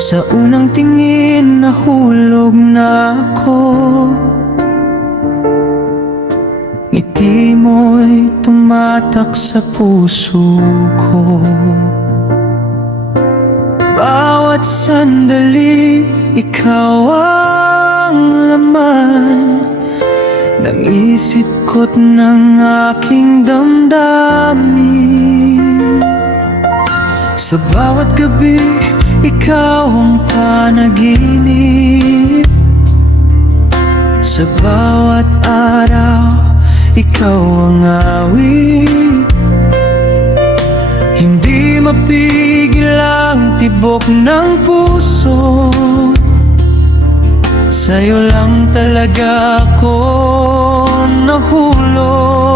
Sa unang tingin nahulog na ako. Ngiti mo'y tumatak sa puso ko. Bawat sandali, ikaw ang laman ng isip ko't ng aking damdamin. Sa bawat gabi, ikaw ang panaginip. Sa bawat araw, ikaw ang awit. Hindi mapigil ang tibok ng puso. Sa'yo lang talaga ako nahulog.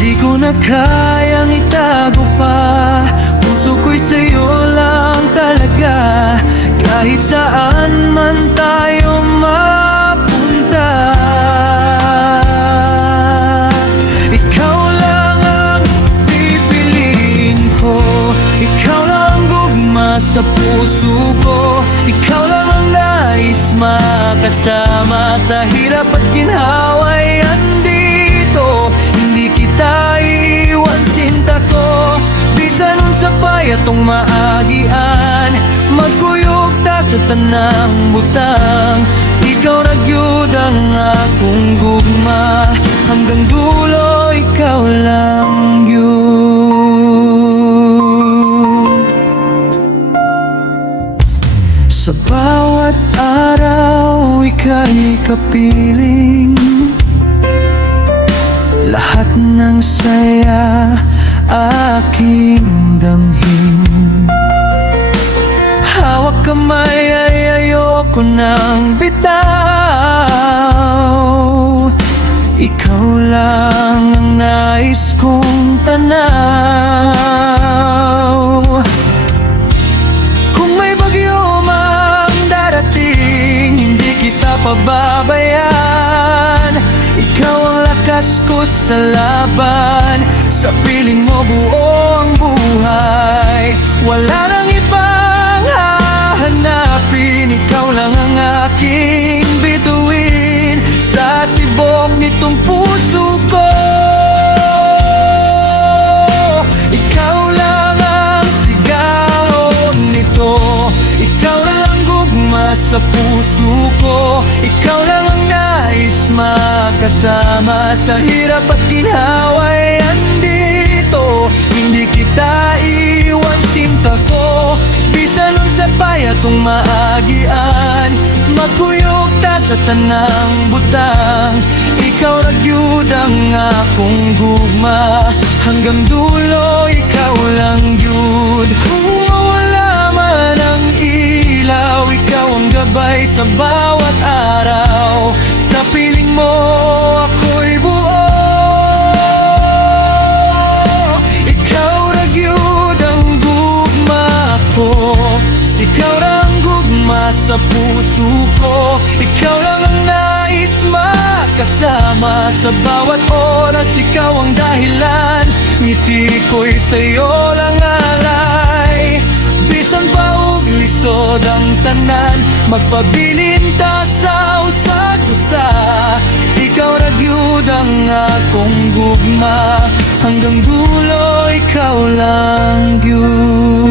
Di ko na kayang itago pa, puso ko'y sa'yo lang talaga. Kahit saan man tayo mapunta, ikaw lang ang pipiliin ko. Ikaw lang ang gugma sa puso ko. Ikaw lang ang nais makasama sa hirap at ginhawa'y andito. Hindi kita iiwan, sinta ko. Bisan unsa pa'y atong maagian, magkuyog ta sa tanang butang. Ikaw ra gyud ang akong gugma, hanggang dulo ikaw lang yun. Sa bawat araw, ika'y kapiling. Lahat ng saya aking damhin. Hawak kamay ay ayoko nang bitaw. Ikaw lang ang nais kong tanaw. Kung may bagyo mang darating, hindi kita pababayaan. Ikaw ang lakas ko sa laban. Sa piling mo buo ang buhay. Wala nang ibang hahanapin. Ikaw lang ang aking bituin sa tibok nitong puso ko. Ikaw lang ang sigaw nito. Ikaw lang ang gugma sa puso ko. Ikaw lang ang nais makasama sa hirap at ginhawa'y andito. Hindi kita iwan, sinta ko. Bisan unsa pa'y atong maagian, magkuyog ta sa tanang butang. Ikaw ra gyud ang akong gugma, hanggang dulo ikaw lang gyud. Kung mawala man ang ilaw, ikaw ang gabay sa bawat araw. Sa piling mo ako'y buo. Ikaw ra gyud ang gugma ko. Ikaw ra ang gugma sa puso ko. Ikaw lang ang nais makasama sa bawat oras. Ikaw ang dahilan, ngiti ko'y sa'yo lang alay. Bisan pa og lisod ang tanan, magpabilin ta sa usag-usa. Ikaw ra gyud ang akong gugma, hanggang dulo ikaw lang gyud.